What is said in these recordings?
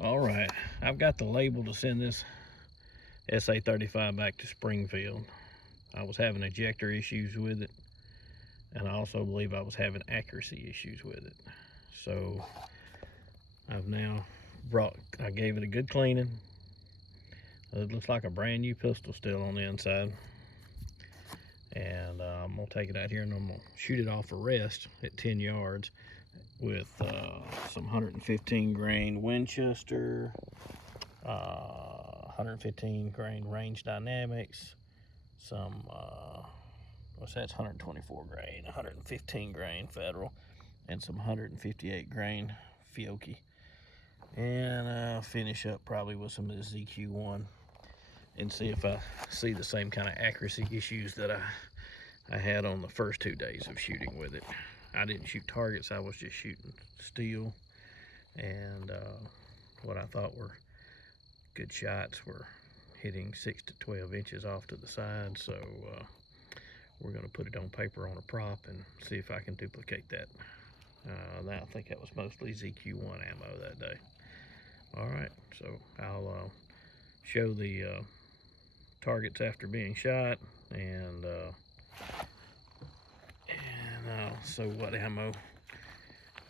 All right, I've got the label to send this SA35 back to Springfield. I was having ejector issues with it, and I also believe I was having accuracy issues with it. So I've now I gave it a good cleaning. It looks like a brand new pistol still on the inside. And I'm gonna take it out here and I'm gonna shoot it off for rest at 10 yards with some 115 grain Winchester, 115 grain range dynamics, some what's that? 124 grain, 115 grain Federal, and some 158 grain Fiocchi. And I'll finish up probably with some of the ZQ1 and see if I see the same kind of accuracy issues that I had on the first 2 days of shooting with it. I didn't shoot targets, I was just shooting steel, and what I thought were good shots were hitting 6 to 12 inches off to the side. So we're going to put it on paper on a prop and see if I can duplicate that. I think that was mostly ZQ1 ammo that day. All right, so I'll show the targets after being shot, and so what ammo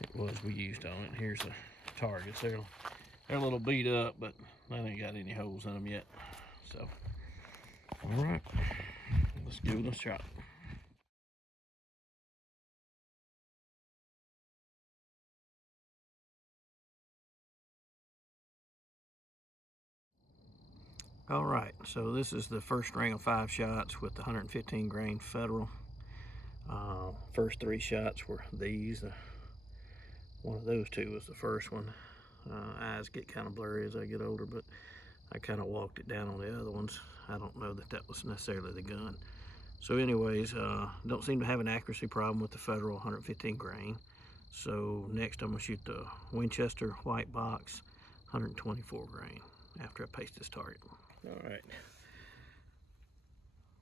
it was we used on it. Here's the targets. They're a little beat up, but they ain't got any holes in them yet. So, all right, let's give it a shot. All right, so this is the first ring of 5 shots with the 115 grain Federal. First 3 shots were these. One of those 2 was the first one. Eyes get kind of blurry as I get older, but I kind of walked it down on the other ones. I don't know that that was necessarily the gun. So anyways, don't seem to have an accuracy problem with the Federal 115 grain. So next I'm gonna shoot the Winchester white box 124 grain after I paste this target. All right.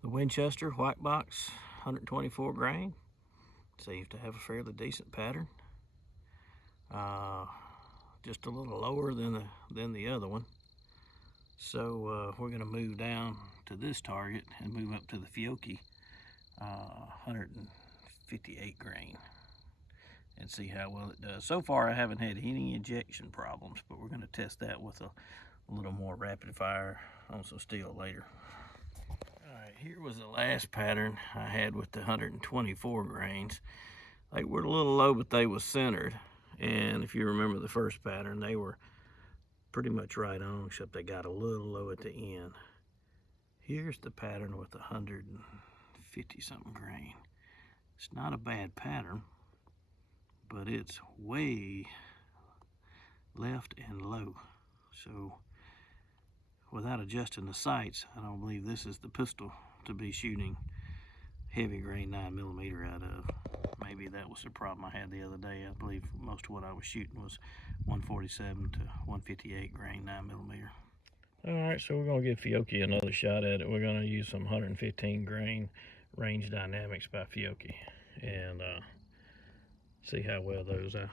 The Winchester white box 124 grain seems to have a fairly decent pattern. Just a little lower than the other one. So we're gonna move down to this target and move up to the Fiocchi 158 grain and see how well it does. So far I haven't had any ejection problems, but we're gonna test that with a little more rapid fire on some steel later. All right, here was the last pattern I had with the 124 grains. They were a little low, but they was centered. And if you remember the first pattern, they were pretty much right on, except they got a little low at the end. Here's the pattern with 150 something grain. It's not a bad pattern, but it's way left and low. So without adjusting the sights, I don't believe this is the pistol to be shooting heavy grain 9mm out of. Maybe that was the problem I had the other day. I believe most of what I was shooting was 147 to 158 grain 9mm. All right, so we're gonna give Fiocchi another shot at it. We're gonna use some 115 grain range dynamics by Fiocchi and see how well those. I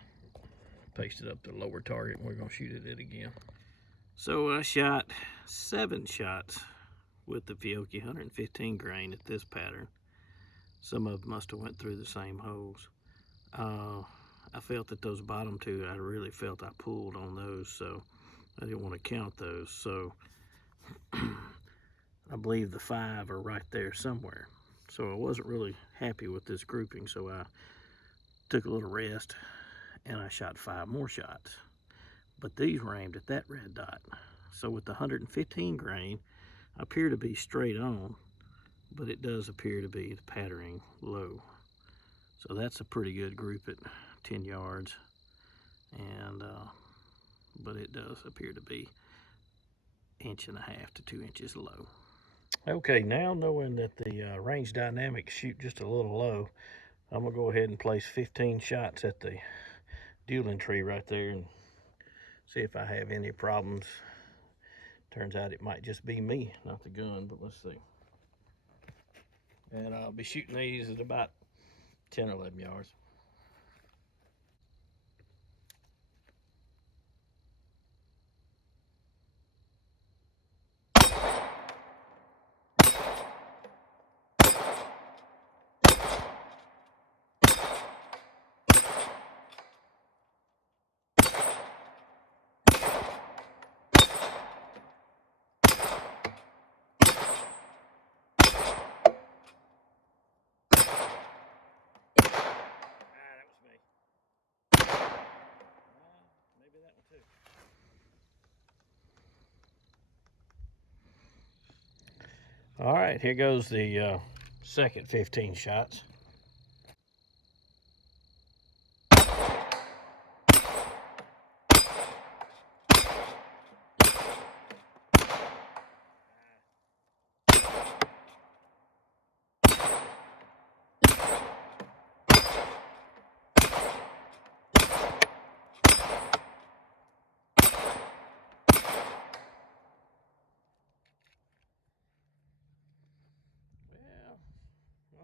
pasted up the lower target and we're gonna shoot at it again. So I shot 7 shots with the Fiocchi 115 grain at this pattern. Some of them must have went through the same holes. I felt that those bottom 2, I really felt I pulled on those, so I didn't want to count those. So I believe the 5 are right there somewhere. So I wasn't really happy with this grouping, so I took a little rest and I shot 5 more shots. But these were aimed at that red dot. So with the 115 grain, I appear to be straight on, but it does appear to be the patterning low. So that's a pretty good group at 10 yards. And but it does appear to be 1.5 to 2 inches low. Okay, now knowing that the range dynamics shoot just a little low, I'm gonna go ahead and place 15 shots at the dueling tree right there and see if I have any problems. Turns out it might just be me, not the gun, but let's see. And I'll be shooting these at about 10 or 11 yards. All right, here goes the second 15 shots.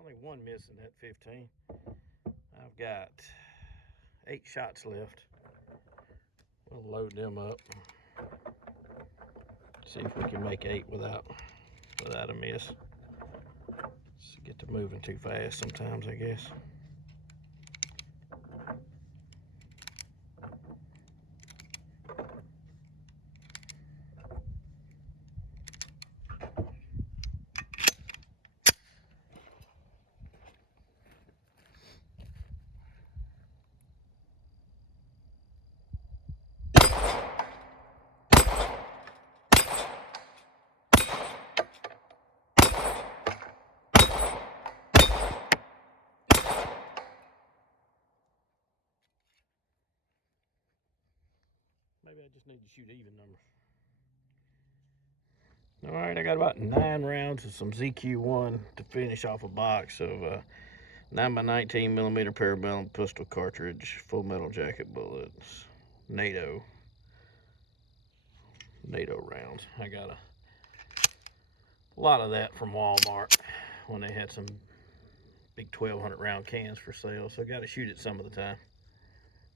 Only one missing that 15. I've got 8 shots left. We'll load them up. See if we can make 8 without a miss. Just get to moving too fast sometimes, I guess. Maybe I just need to shoot even numbers. All right, I got about 9 rounds of some ZQ1 to finish off a box of 9x19 millimeter parabellum pistol cartridge, full metal jacket bullets, NATO rounds. I got a lot of that from Walmart when they had some big 1200 round cans for sale, so I got to shoot it some of the time.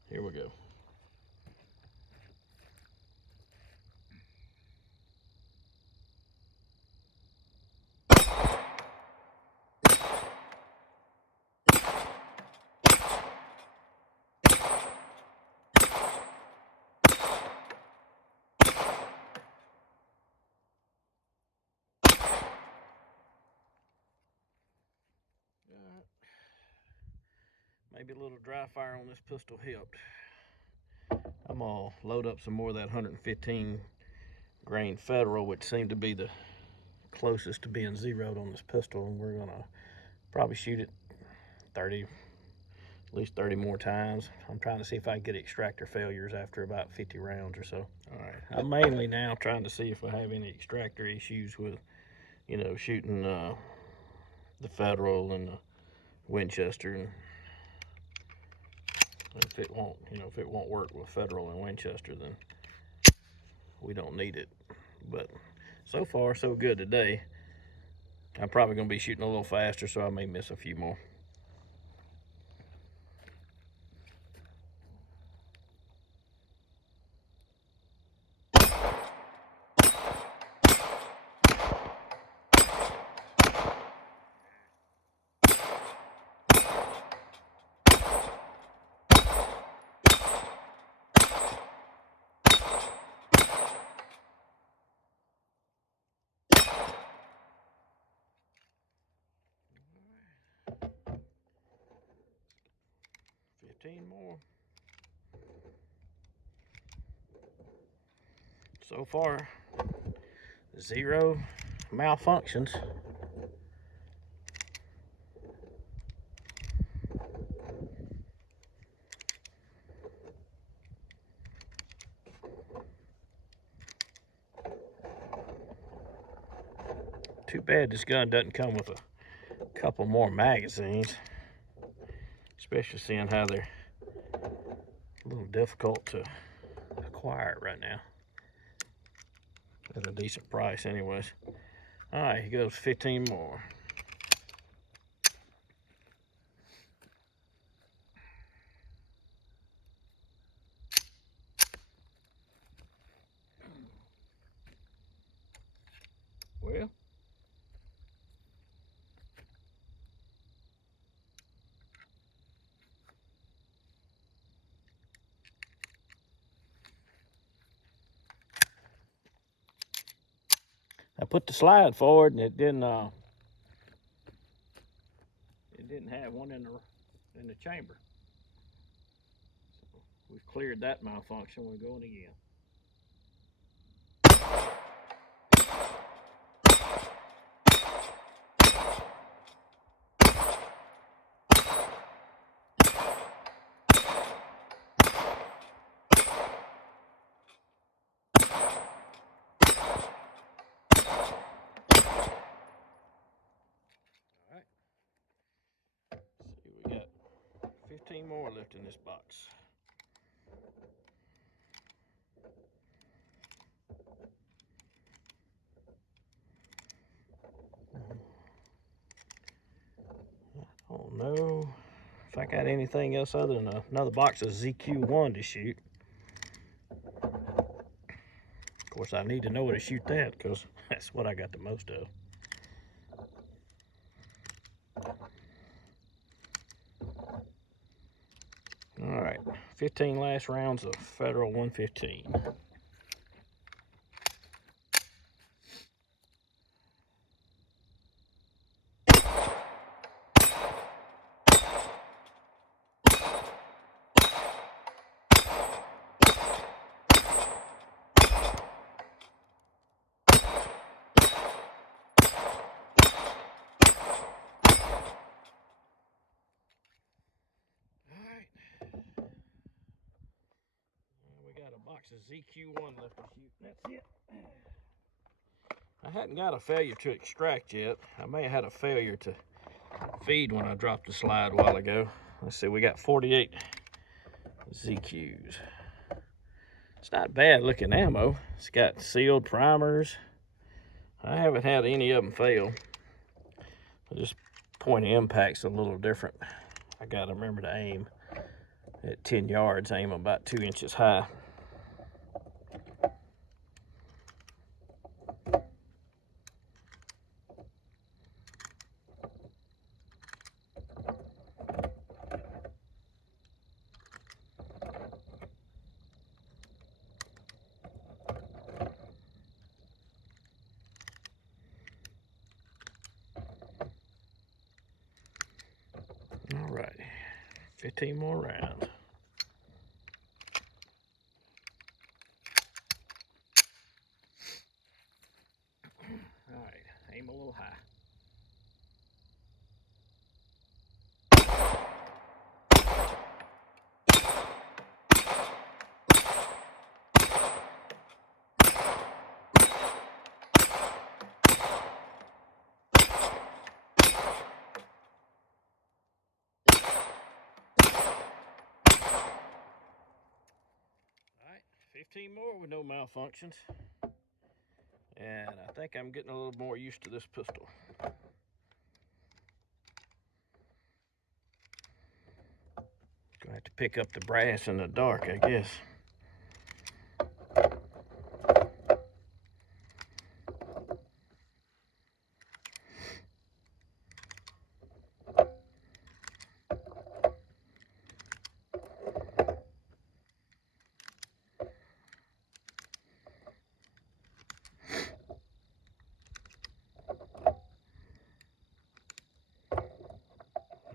Here we go. Maybe a little dry fire on this pistol helped. I'm gonna load up some more of that 115 grain Federal, which seemed to be the closest to being zeroed on this pistol, and we're gonna probably shoot it 30, at least 30 more times. I'm trying to see if I can get extractor failures after about 50 rounds or so. All right, I'm mainly now trying to see if I have any extractor issues with, shooting the Federal and the Winchester, and if it won't work with Federal and Winchester, then we don't need it. But so far, so good today. I'm probably going to be shooting a little faster, so I may miss a few more. More. So far, 0 malfunctions. Too bad this gun doesn't come with a couple more magazines, especially seeing how they're a little difficult to acquire right now at a decent price anyways. All right, here goes 15 more. Well, I put the slide forward and it didn't have one in the chamber. So we've cleared that malfunction. We're going again. 15 more left in this box. I don't know if I got anything else other than another box of ZQ1 to shoot. Of course, I need to know where to shoot that because that's what I got the most of. All right, 15 last rounds of Federal 115. Box of ZQ1 left to shoot. That's it. I hadn't got a failure to extract yet. I may have had a failure to feed when I dropped the slide a while ago. Let's see, we got 48 ZQs. It's not bad looking ammo. It's got sealed primers. I haven't had any of them fail. Just point of impact's a little different. I gotta remember to aim at 10 yards, aim about 2 inches high. All right, 15 more rounds. All right, aim a little high. All right, 15 more with no malfunctions. And I think I'm getting a little more used to this pistol. Gonna have to pick up the brass in the dark, I guess.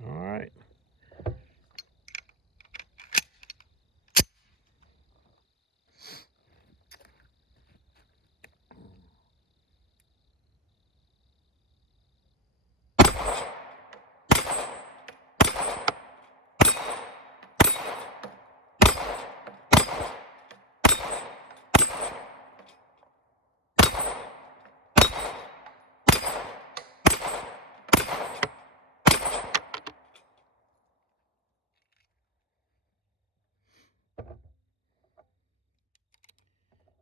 All right.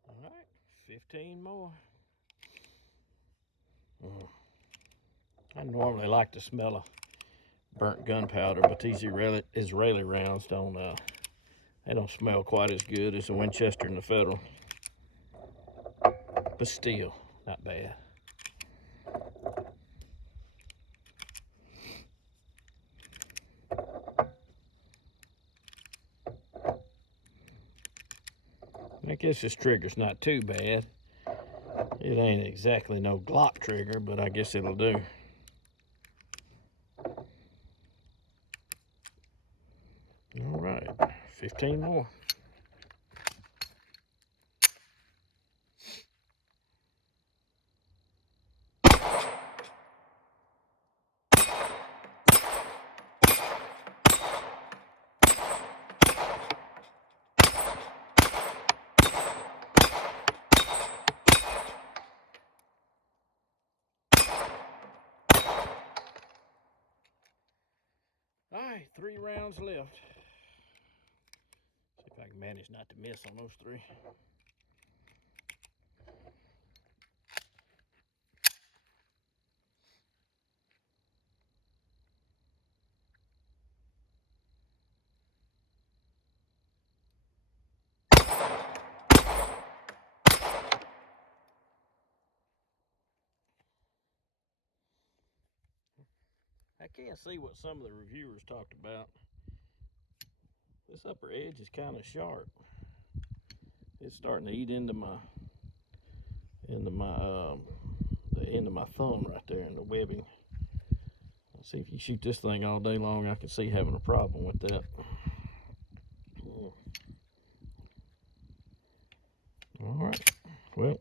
All right, 15 more. I normally like the smell of burnt gunpowder, but these Israeli rounds they don't smell quite as good as the Winchester and the Federal. But still, not bad. I guess this trigger's not too bad. It ain't exactly no Glock trigger, but I guess it'll do. All right, 15 more. All right, 3 rounds bullets left. See if I can manage not to miss on those 3. I can't see what some of the reviewers talked about. This upper edge is kind of sharp. It's starting to eat into the end of my thumb right there in the webbing. Let's see, if you shoot this thing all day long, I can see having a problem with that. All right, well,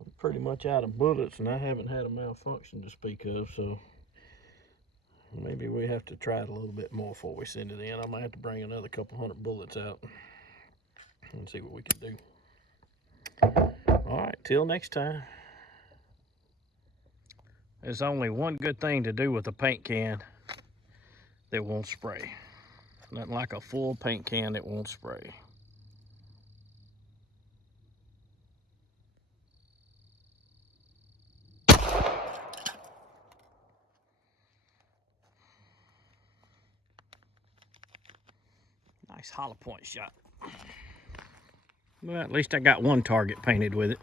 I'm pretty much out of bullets, and I haven't had a malfunction to speak of, so maybe we have to try it a little bit more before we send it in. I might have to bring another couple hundred bullets out and see what we can do. All right, till next time. There's only one good thing to do with a paint can that won't spray. Nothing like a full paint can that won't spray. Nice hollow point shot. Well, at least I got one target painted with it.